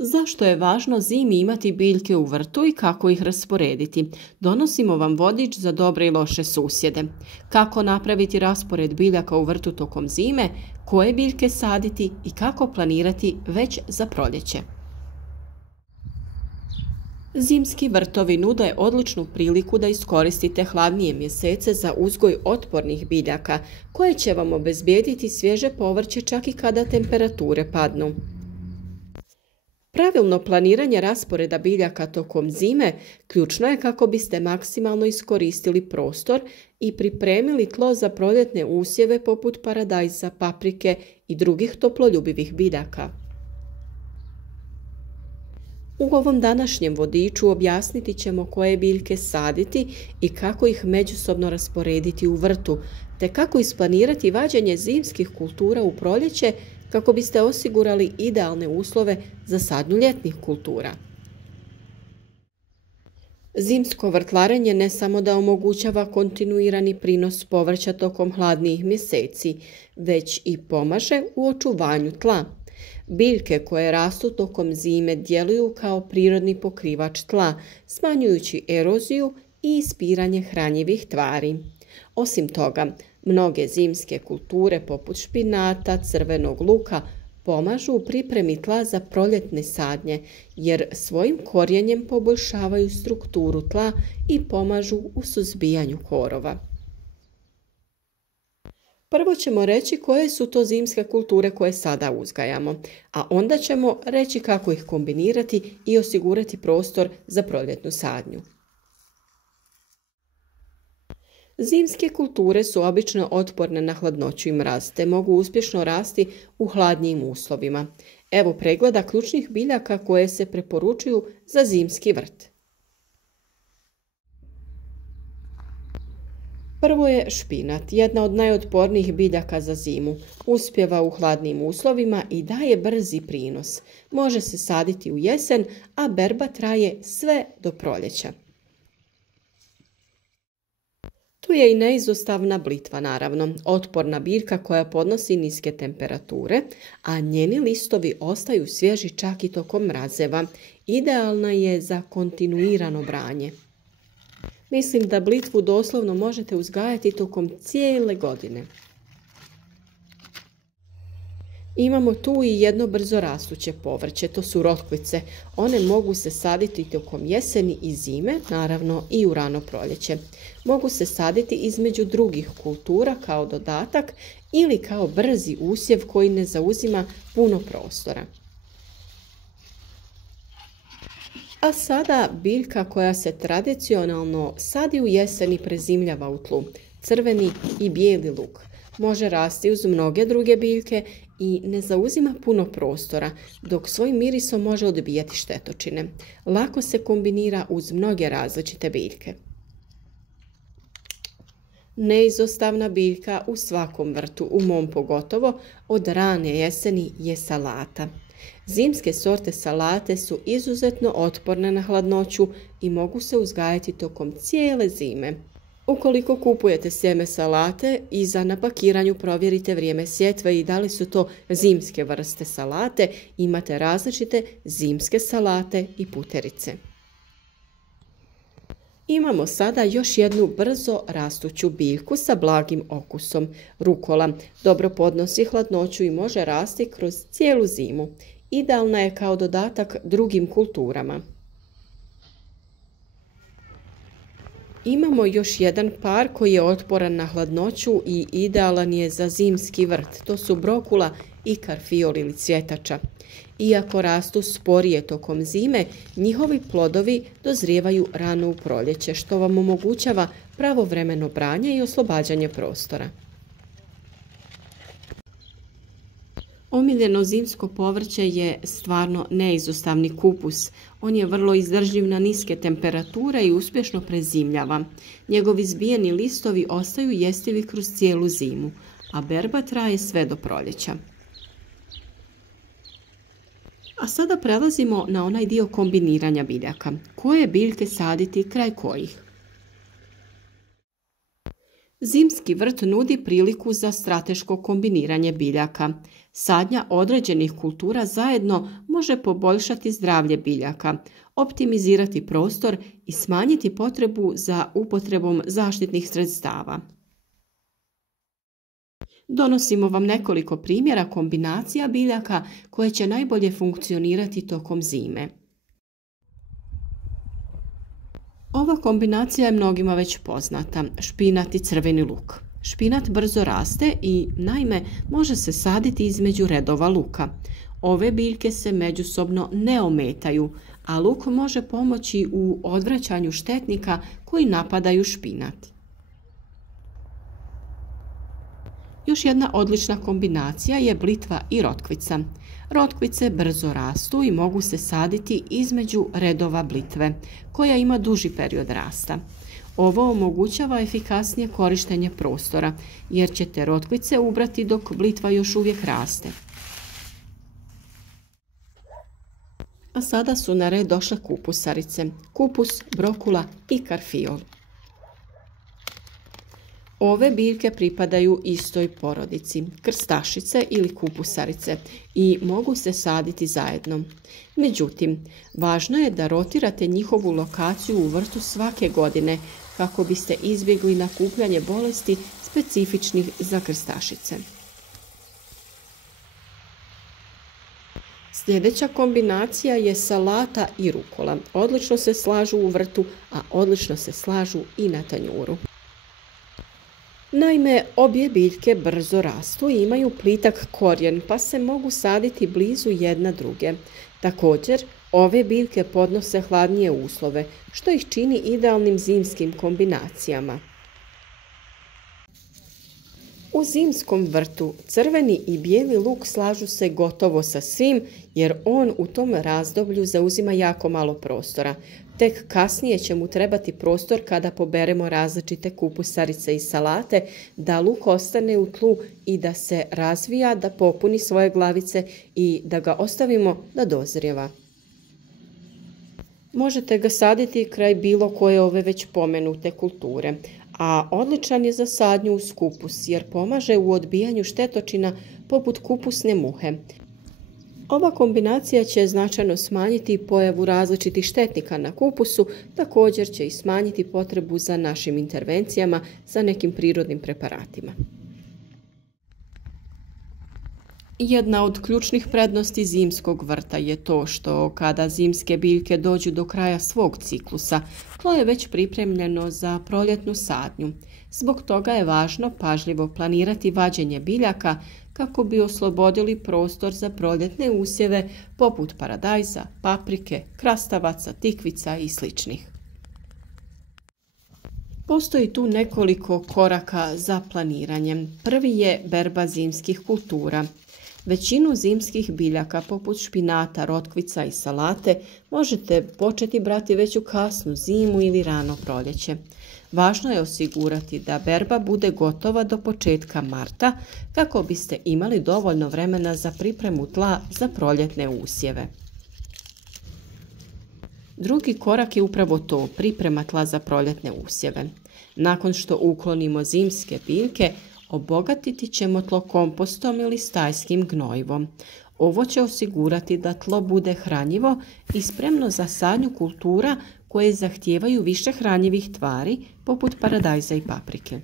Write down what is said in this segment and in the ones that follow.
Zašto je važno zimi imati biljke u vrtu i kako ih rasporediti? Donosimo vam vodič za dobre i loše susjede. Kako napraviti raspored biljaka u vrtu tokom zime, koje biljke saditi i kako planirati već za proljeće. Zimski vrtovi nude odličnu priliku da iskoristite hladnije mjesece za uzgoj otpornih biljaka, koje će vam obezbijediti svježe povrće čak i kada temperature padnu. Pravilno planiranje rasporeda biljaka tokom zime ključno je kako biste maksimalno iskoristili prostor i pripremili tlo za proljetne usjeve poput paradajza, paprike i drugih toploljubivih biljaka. U ovom današnjem vodiču objasniti ćemo koje biljke saditi i kako ih međusobno rasporediti u vrtu, te kako isplanirati vađenje zimskih kultura u proljeće kako biste osigurali idealne uslove za sadnju ljetnih kultura. Zimsko vrtlarenje ne samo da omogućava kontinuirani prinos povrća tokom hladnijih mjeseci, već i pomaže u očuvanju tla. Biljke koje rastu tokom zime djeluju kao prirodni pokrivač tla, smanjujući eroziju i ispiranje hranjivih tvari. Osim toga, mnoge zimske kulture poput špinata, crvenog luka pomažu u pripremi tla za proljetne sadnje, jer svojim korijenjem poboljšavaju strukturu tla i pomažu u suzbijanju korova. Prvo ćemo reći koje su to zimske kulture koje sada uzgajamo, a onda ćemo reći kako ih kombinirati i osigurati prostor za proljetnu sadnju. Zimske kulture su obično otporne na hladnoću i mraz, te mogu uspješno rasti u hladnijim uslovima. Evo pregleda ključnih biljaka koje se preporučuju za zimski vrt. Prvo je špinat, jedna od najotpornijih biljaka za zimu. Uspijeva u hladnim uslovima i daje brzi prinos. Može se saditi u jesen, a berba traje sve do proljeća. Tu je i neizostavna blitva, naravno, otporna biljka koja podnosi niske temperature, a njeni listovi ostaju svježi čak i tokom mrazeva. Idealna je za kontinuirano branje. Mislim da blitvu doslovno možete uzgajati tokom cijele godine. Imamo tu i jedno brzo rastuće povrće, to su rotkvice. One mogu se saditi tokom jeseni i zime, naravno i u rano proljeće. Mogu se saditi između drugih kultura kao dodatak ili kao brzi usjev koji ne zauzima puno prostora. A sada biljka koja se tradicionalno sadi u jesen i prezimljava u tlu, crveni i bijeli luk. Može rasti uz mnoge druge biljke i ne zauzima puno prostora, dok svojim mirisom može odbijati štetočine. Lako se kombinira uz mnoge različite biljke. Neizostavna biljka u svakom vrtu, u mom pogotovo, od rane jeseni je salata. Zimske sorte salate su izuzetno otporne na hladnoću i mogu se uzgajati tokom cijele zime. Ukoliko kupujete sjeme salate, iza na pakiranju provjerite vrijeme sjetve i da li su to zimske vrste salate. Imate različite zimske salate i puterice. Imamo sada još jednu brzo rastuću biljku sa blagim okusom. Rukola dobro podnosi hladnoću i može rasti kroz cijelu zimu. Idealna je kao dodatak drugim kulturama. Imamo još jedan par koji je otporan na hladnoću i idealan je za zimski vrt. To su brokula i karfiol ili cvjetača. Iako rastu sporije tokom zime, njihovi plodovi dozrijevaju rano u proljeće, što vam omogućava pravovremeno branje i oslobađanje prostora. Omiljeno zimsko povrće je stvarno neizostavni kupus. On je vrlo izdržljiv na niske temperature i uspješno prezimljava. Njegovi zbijeni listovi ostaju jestivi kroz cijelu zimu, a berba traje sve do proljeća. A sada prelazimo na onaj dio kombiniranja biljaka. Koje biljke saditi kraj kojih? Zimski vrt nudi priliku za strateško kombiniranje biljaka. Sadnja određenih kultura zajedno može poboljšati zdravlje biljaka, optimizirati prostor i smanjiti potrebu za upotrebom zaštitnih sredstava. Donosimo vam nekoliko primjera kombinacija biljaka koje će najbolje funkcionirati tokom zime. Ova kombinacija je mnogima već poznata, špinat i crveni luk. Špinat brzo raste i, naime, može se saditi između redova luka. Ove biljke se međusobno ne ometaju, a luk može pomoći u odvraćanju štetnika koji napadaju špinat. Još jedna odlična kombinacija je blitva i rotkvica. Rotkvice brzo rastu i mogu se saditi između redova blitve, koja ima duži period rasta. Ovo omogućava efikasnije korištenje prostora, jer ćete rotkvice ubrati dok blitva još uvijek raste. A sada su na red došle kupusarice, kupus, brokula i karfiol. Ove biljke pripadaju istoj porodici, krstašice ili kupusarice, i mogu se saditi zajedno. Međutim, važno je da rotirate njihovu lokaciju u vrtu svake godine kako biste izbjegli nakupljanje bolesti specifičnih za krstašice. Sljedeća kombinacija je salata i rukola. Odlično se slažu u vrtu, a odlično se slažu i na tanjuru. Naime, obje biljke brzo rastu i imaju plitak korijen, pa se mogu saditi blizu jedna druge. Također, ove biljke podnose hladnije uslove, što ih čini idealnim zimskim kombinacijama. U zimskom vrtu crveni i bijeli luk slažu se gotovo sa svim, jer on u tom razdoblju zauzima jako malo prostora. Tek kasnije će mu trebati prostor kada poberemo različite kupusarice i salate, da luk ostane u tlu i da se razvija, da popuni svoje glavice i da ga ostavimo da dozrijeva. Možete ga saditi kraj bilo koje ove već pomenute kulture, a odličan je za sadnju uz kupus jer pomaže u odbijanju štetočina poput kupusne muhe. Ova kombinacija će značajno smanjiti pojavu različitih štetnika na kupusu, također će i smanjiti potrebu za našim intervencijama sa nekim prirodnim preparatima. Jedna od ključnih prednosti zimskog vrta je to što kada zimske biljke dođu do kraja svog ciklusa, tlo je već pripremljeno za proljetnu sadnju. Zbog toga je važno pažljivo planirati vađenje biljaka kako bi oslobodili prostor za proljetne usjeve poput paradajza, paprike, krastavaca, tikvica i sl. Postoji tu nekoliko koraka za planiranjem. Prvi je berba zimskih kultura. Većinu zimskih biljaka poput špinata, rotkvica i salate možete početi brati već u kasnu zimu ili rano proljeće. Važno je osigurati da berba bude gotova do početka marta kako biste imali dovoljno vremena za pripremu tla za proljetne usjeve. Drugi korak je upravo to, priprema tla za proljetne usjeve. Nakon što uklonimo zimske biljke, obogatiti ćemo tlo kompostom ili stajskim gnojivom. Ovo će osigurati da tlo bude hranjivo i spremno za sadnju kultura koje zahtijevaju više hranjivih tvari poput paradajza i paprike.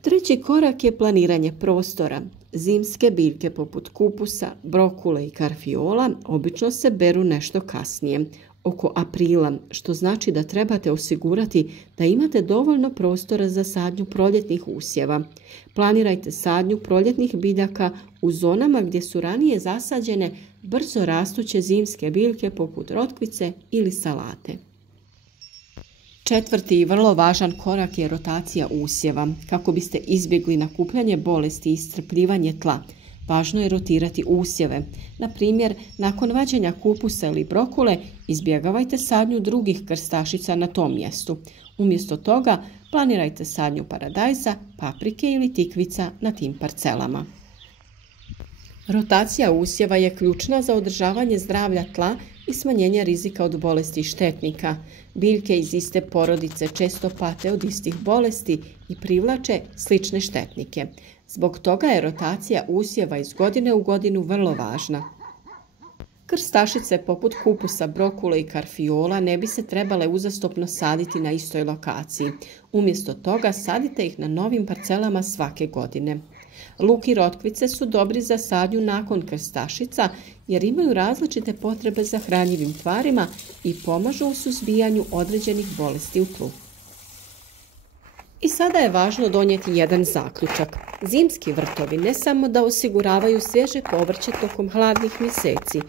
Treći korak je planiranje prostora. Zimske biljke poput kupusa, brokule i karfiola obično se beru nešto kasnije, oko aprila, što znači da trebate osigurati da imate dovoljno prostora za sadnju proljetnih usjeva. Planirajte sadnju proljetnih biljaka u zonama gdje su ranije zasađene brzo rastuće zimske biljke poput rotkvice ili salate. Četvrti i vrlo važan korak je rotacija usjeva. Kako biste izbjegli nakupljanje bolesti i iscrpljivanje tla, važno je rotirati usjeve. Na primjer, nakon vađenja kupusa ili brokule, izbjegavajte sadnju drugih krstašica na tom mjestu. Umjesto toga, planirajte sadnju paradajza, paprike ili tikvica na tim parcelama. Rotacija usjeva je ključna za održavanje zdravlja tla i smanjenja rizika od bolesti i štetnika. Biljke iz iste porodice često pate od istih bolesti i privlače slične štetnike. Zbog toga je rotacija usjeva iz godine u godinu vrlo važna. Krstašice poput kupusa, brokule i karfiola ne bi se trebale uzastopno saditi na istoj lokaciji. Umjesto toga sadite ih na novim parcelama svake godine. Luk i rotkvice su dobri za sadnju nakon krstašica jer imaju različite potrebe za hranjivim tvarima i pomažu u suzbijanju određenih bolesti u tlu. I sada je važno donijeti jedan zaključak. Zimski vrtovi ne samo da osiguravaju svježe povrće tokom hladnih mjeseci,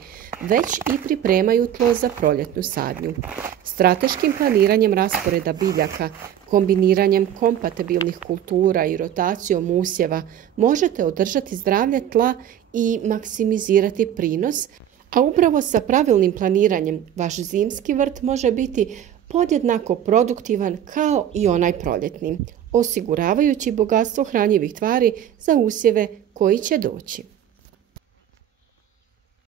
već i pripremaju tlo za proljetnu sadnju. Strateškim planiranjem rasporeda biljaka, kombiniranjem kompatibilnih kultura i rotacijom usjeva možete održati zdravlje tla i maksimizirati prinos, a upravo sa pravilnim planiranjem vaš zimski vrt može biti podjednako produktivan kao i onaj proljetni, osiguravajući bogatstvo hranjivih tvari za usjeve koji će doći.